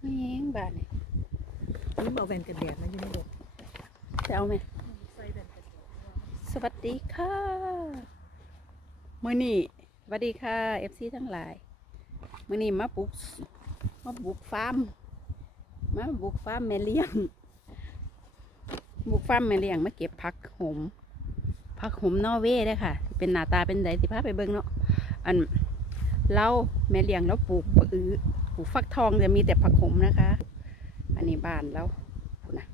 แม่งบาดนี่นี่บอกแวนกันแดดนะอยู่ในรถจะเอาไหมใส่แวนกันแดดสวัสดีค่ะมื้อนี้สวัสดีค่ะ FC ทั้งหลายมื้อนี้มาบุกมาบุกฟาร์มมาบุกฟาร์มแม่เลี้ยง บุกฟาร์มแม่เลี้ยงมาเก็บผักหอมผักหอมนอร์เวย์ได้อค่ะ เป็นหน้าตาเป็นไดสิพาไปเบิ่งเนาะอันเราแม่เลี้ยงเราปลูกบักอื้อป ลูกฟักทองจะมีแต่ผักหอมนะคะ อันนี้บ้านเราพูดนะ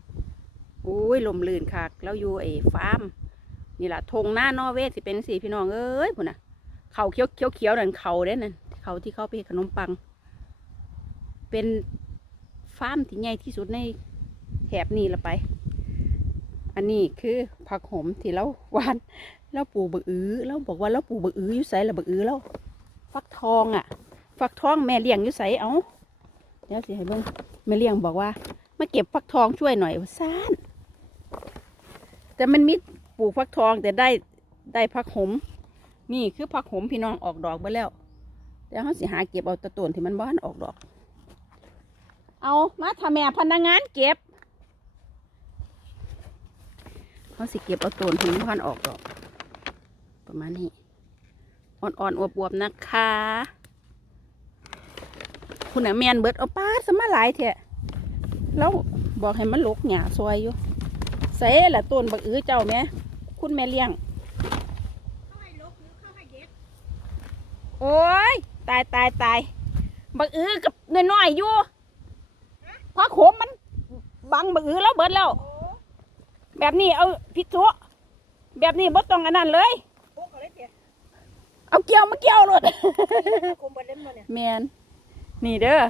อุ้ยลมลื่นคักแล้วอยู่ไอ้ฟาร์มนี่แหละธงหน้านอเวสิเป็นสีพี่น้องเอ้ยพุ่นน่ะเขาเขียวเขียวเขียวนั่นเขาเด้นั่นเขาที่เขาไปขนมปัง เป็นฟาร์มที่ใหญ่ที่สุดในแถบนี้ละไป อันนี้คือผักหอมที่เราหวานเราปลูกบักอื้อเราบอกว่าเราปลูกบักอื้ออยู่ไสละบักอื้อเราฟักทองอะ ฟักทองแม่เลี้ยงอยู่ไสเอาเดี๋ยวสิให้เบิ่งแม่เลี้ยงบอกว่ามาเก็บฟักทองช่วยหน่อยว่ซ่านแต่มันมีปลูกฟักทองแต่ได้ได้ผักหมนี่คือผักหมพี่น้องออกดอกไปแล้วเดี๋ยวเขาสิหาเก็บเอาตะต้นที่มันบ้านออกดอก เอามาทำแม่พนักงานเก็บเขาสิเก็บเอาต้นที่มันบ้านออกดอก ประมาณนี้อ่อนๆอวบๆนะคะ คุณน่ะแมนเบิดเอาป้าดสมาหลายเถอะแล้วบอกให้มันลกหญ้าซอยอยู่ใส่ละต้นบักอื้อเจ้าแม่คุณแม่เลี้ยงเข้าให้ลกหรือเข้าให้เด็ดโอ้ยตายตายตายบักอื้อกับน้อยๆอยู่พักโขมมันบังบักอื้อแล้วเบิดแล้วโอ้แบบนี้เอาพิษตัวแบบนี้บ่ต้องอันนั้นเลยโหก็เลยเตี๋ยเอาเกี่ยวมาเกี่ยวรถคมบนเล่มมาเนี่ยแมน นี่เด้อ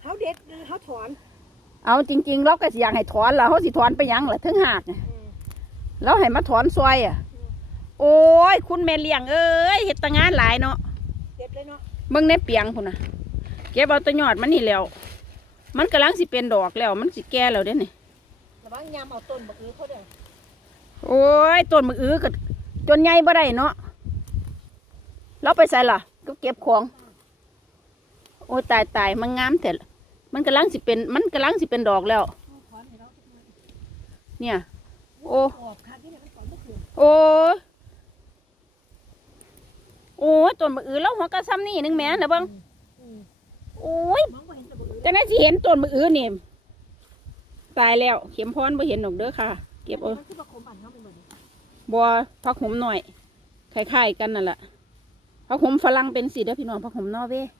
เขาเด็ดหรือเขาถอนเอาจริง ๆ เราก็สิอยากให้ถอนล่ะเขาสิถอนไปหยังล่ะถึงหากน่ะอืมแล้วให้มาถอนซอยอะ โอ้ย คุณแม่เลี้ยงเอ้ยเฮ็ดแตางานหลายเนาะ เด็ดเลยเนาะเบิ่งในเปียงพุ่นน่ะเก็บเอาแตะยอดมันนี่แล้ว มันกำลังสิเป็นดอกแล้ว มันสิแก่แล้วเด้นี่ระวังยามเอาต้นบักอื้อเขาเด้อโอ้ยต้นมะอื้อก็จนใหญ่บ่ได้เนาะเราไปใส่ล่ะก็เก็บของโอ้ยตายตายมันงามแต่มันกำลังสิเป็น มันกำลังสิเป็นดอกแล้ว เนี่ย โอ้โอ้โอ้ยต้นมะอือแล้วหัวกระซ้ำนี่หนึงแม่นะเบิ่งโอ้ยมองบ่เห็นแต่บักอื้อจังได๋สิเห็นต้นมะอือนี่ตายแล้ว เข็มพรบ่เห็นดอกเด้อค่ะ เก็บเอามันคือบักคมอันเขาเป็นแบบนี้บัวผักหอมหน่อยคล้ายๆกันนั่นแหละผักหอมฝรั่งเป็นสีเด้อพี่น้องผักหอมนอเวย์ว่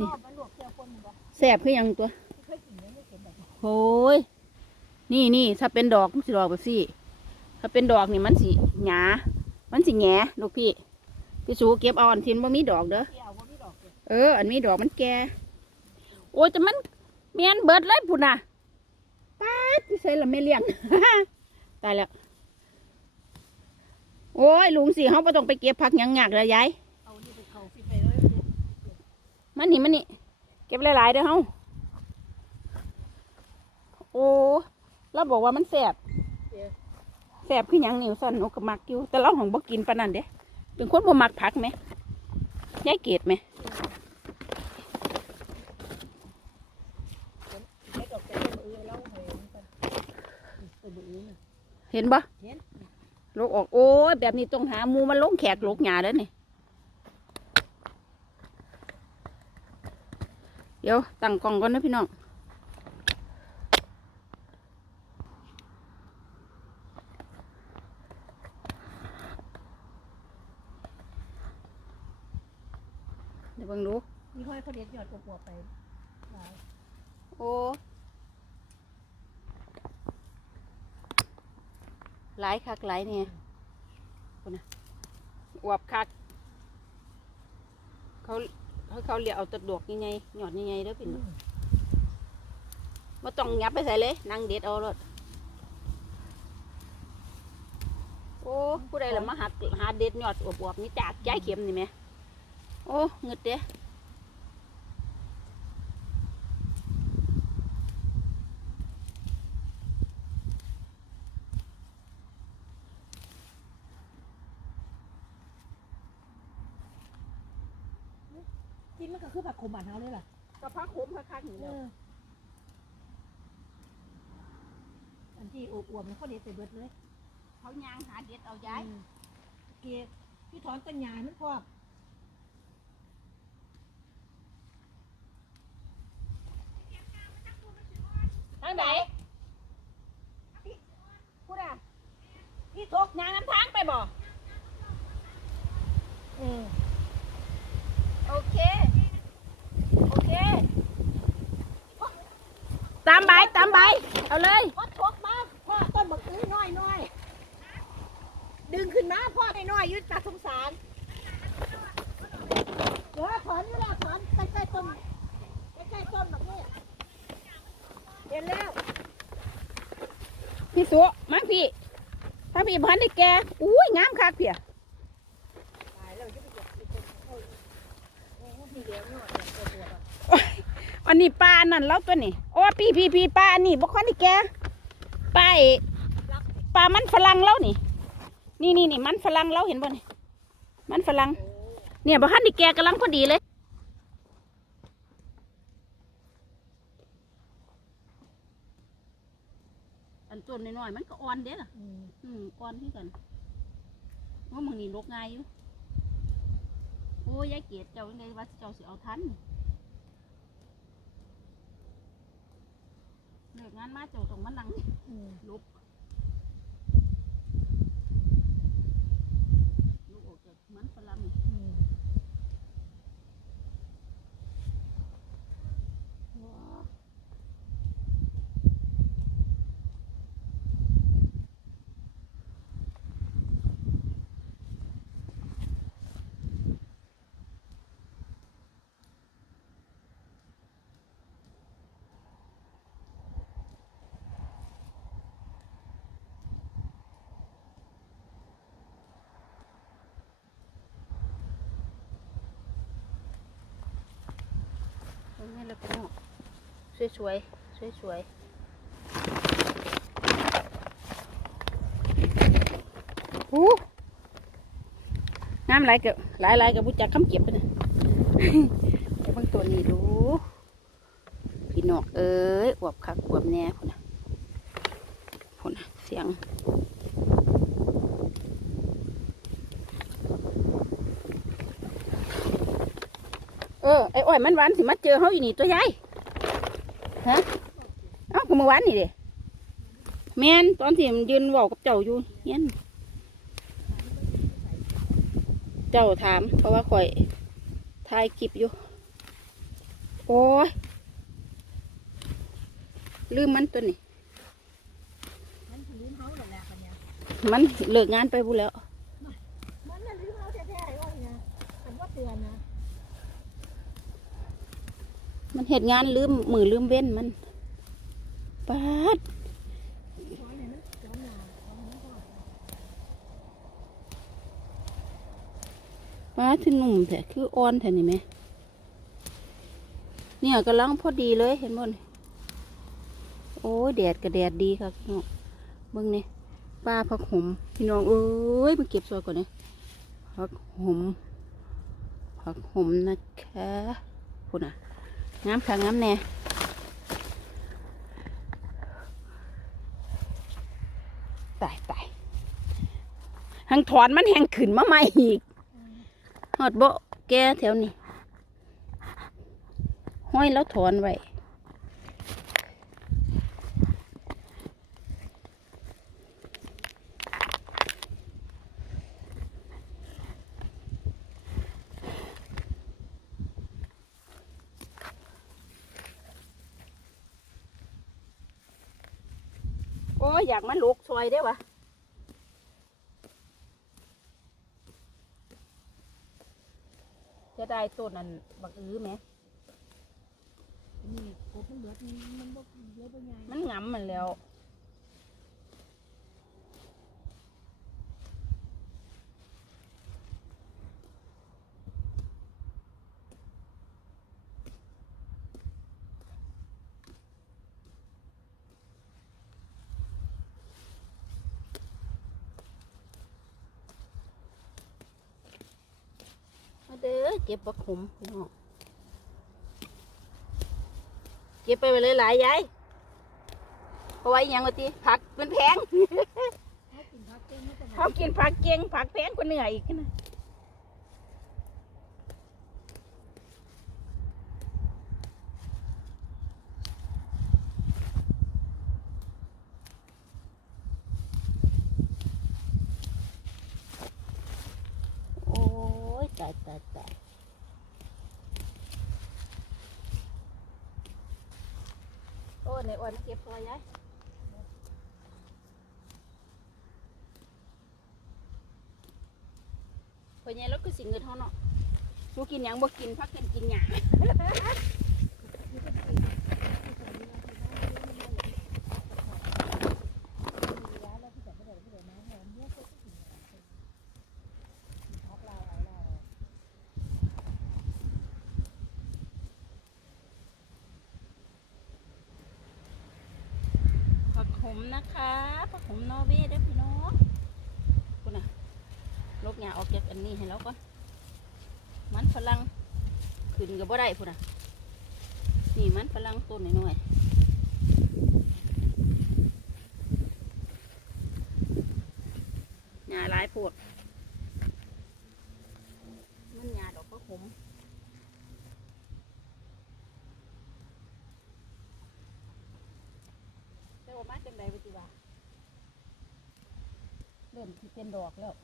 นี่เอาไปลวกเจียวคนบ่แสบคือหยังตัวเคยกินไหมไม่เห็นแบบนี้โอ้ยนี่นี่ถ้าเป็นดอกมันสิดอกแบบสิถ้าเป็นดอกนี่มันสิหยามันสิแหงลูกพี่ พี่สูเก็บเอาอันทินว่ามีดอกเด้อที่เอาว่ามีดอกเลยเออ อันมีดอกมันแก่โอ้ยแต่มันเมียนเบิดเลยพุ่นน่ะป้าดที่ใส่ละไม่เลี้ยงตายแล้วโอ้ยลุงสิเขาไ่ต้องไปเก็บผักหยังหยากเลยยาย เอานี่ไปเขาฟิตไปเลย มันนี่มันนี่เก็บหลายๆเด้อเฮาโอ้เราบอกว่ามันแสบแสบคือหยังนี่สั่นหนูก็มักอยู่ แต่เราของบ่กินปานนั้นเด้เป็นคนบ่มักผักไหมยายเกดไหมไอ้ดอกแต่ต้นบักอื้อเราเห็นกันต้นบักอื้อน่ะเห็นบ่เห็นลกออก โอ้ยแบบนี้ต้องหาหมูมันลงแขกลกหญ้าเด้อนี่ เดี๋ยวตั้งกล้องก่อนนะพี่น้องเดี๋ยวเบิ่งดูมีห้อยเขาเด็ดยอดอวบๆไปหลายโอ้หลายคักหลายเนี่ยคุณนะอวบคักเขา เขาเขาเรียกเอาแตะดอกยังไงหยอดยังไงเด้อพี่น้องมาต้องยับไปใส่เลยนั่งเด็ดเอาเลยโอ้ผู้ใดละมาหาหาเด็ดยอดอวบๆนี่จากใจเข็มนี่ไหมโอ้เงึดเด้ อยู่แล้วอันที่อ้วนๆมันเขเด็ดไปเบิดเลยเขายางหาเด็ดเอาย้ายเกียพี่ถอนต้นใหญ่มันพอกทางไหน ใบตามใบเอาเลยพ่อทกมาพ่อต้นบักอื้อน้อยน้อยดึงขึ้นมาพ่อได้น้อยๆอยืดตาสงสารเดี๋ยวถอนนี่แหละถอนใกล้ๆต้นใกล้ๆต้นแบบนี้เห็นแล้วพี่สัวมาพี่ถ้าพี่พันได้แกอุ้ยงามคักเพียตายแล้วจะไปเหยียบอีกต้นโอ้ยโอ้ยมีเหลืองหน่อยเดี๋ยวตัวตัวก่ อนอันนี้ปลาอันนั่นแล้วตัวนี้โอ้พี่พี่พี่ปลาอันนี้บ่คันได้แกปลาไอ้รับสิปลามันฝรั่งแล้วนี่ นี่นี่นี่มันฝรั่งแล้วเห็นบ่นี่มันฝรั่งโอ้เนี่ยบ่คันได้แกกำลังพอดีเลยอันต้นน้อยๆมันก็อ่อนเด้ล่ะอืมอืมอ่อนที่กันว่ามึงนี่ลกง่ายอยู่โอ้ยยายเกียรติเจ้าจังไดว่าเจ้าสิเอาทัน ลิกงานมาเจ้าตรงมันนังลุกลุกออกจากมันฝรั่ง อืม ว้า ตรงนี้แล้วก็สวยสวยสวยสวยๆอู้น้ำไหลายกับหลายหลายกับบุจักคำเก็บไปนะเดี๋ยวเบางตัวนี้ดูพี่นอกเอ้ยอวบคักอวบแน่พุ่นนะพุ่นนะเสียง เออไอ้อ้อยมันหวานสิมาเจอเขาอยู่นี่ตัวยายฮะเอ้าก็มาหวานนี่เด้แม่นตอนที่มันยืนเว่ากับเจ้าอยู่เฮียนเจ้าถาม เพราะว่าข่อยถ่ายคลิปอยู่ โอ้ยลืมมันตัวนี้ มันเฮาแล้วแหละคันเนี้ยมันเลิกงานไปบุแล้ว มันน่ะลืมเฮาแท้ๆไอ้อ้อยนะคันว่าเตือนนะ มันเหตุงานลืมมือลืมเว้นมันปาดถอนให้มันถอนหนาถอนให้มันพอปาดที่หนุ่มแท้คืออ่อนแท้นี่ไหม เนี่ยกำลังพอดีเลยเห็นบ่นโอ้ยแดดก็แดดดีครับพี่น้องเบิ่งนี่ป้าผักหมพี่น้องเอ้ยมาเก็บซอยก่อนเนี่ยผักหมผักหมนะคะคุณอะ งามค่ะงามแน่ตายตายหังถอนมันแหงขึ้นมาใหม่อีกหอดโบแกแถวนี้ห้อยแล้วถอนไว้ ยอยากมาลูกซอยได้วะจะได้ต้นนั้นบักอื้อไหมนี่กบมันเบิดมันบ่เหลือบ่ใหญ่มันงำมันแล้ว มา เด้อเก็บบักขมพี่น้องเก็บไปไว้เลยหลายๆยายเพราะว่าอหยังว่าติผักเป็นแพงเขากินผักเก่งไม่ต้องเขากินผักเก่งผักแพงกว่าเนื้ออีกนะโอ้ยตายตายตายโอ้ยใน อ้วนเก็บพอยายเพราะไงเราคือสิ่งเงินเขาเนาะสูกินหยังบ่กินพักกันกินหยา มนะคะผักขมนอร์เวย์เด้พี่น้องคุณน่ะลบหยาออกจากอันนี้ให้แล้วก็มันฝรั่งขึ้นกับ่ได้พุ่นน่ะนี่มันฝรั่งต้นหน่อยๆหญ้าหลายโพดมันหญ้าดอกก็ขมแต่ว่ามาจังใดบ่ติว่าเริ่มที่เป็นดอกแล้ว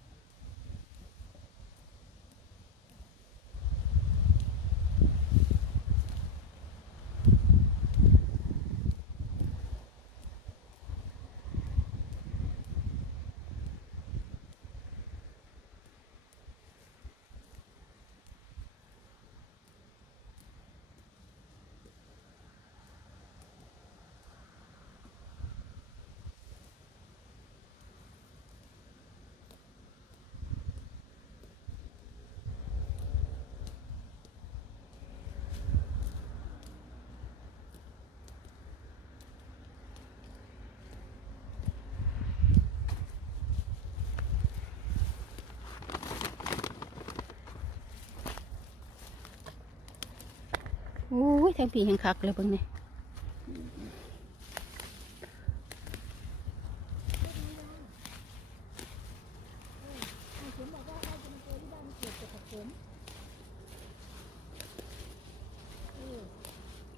อ้ยทั้งปีแห่งคักเลยเบิ่งนี่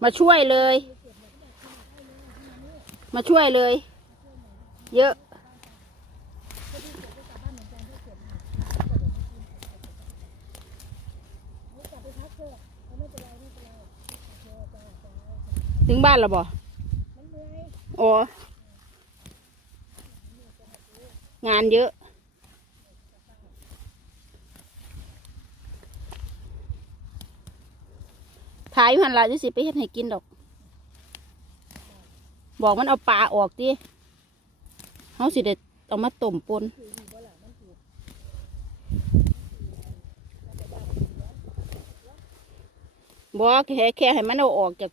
มาช่วยเลย มาช่วยเลย เยอะ บ้านแล้วบ่อยโอ้งานเยอะถ่ายอยู่หันละจะสิไปเฮ็ดให้กินดอก บอกมันเอาปลาออกดิเขาสิเด็ดเอามาต้มปนบอกแค่แค่ให้มันเอาออกจาก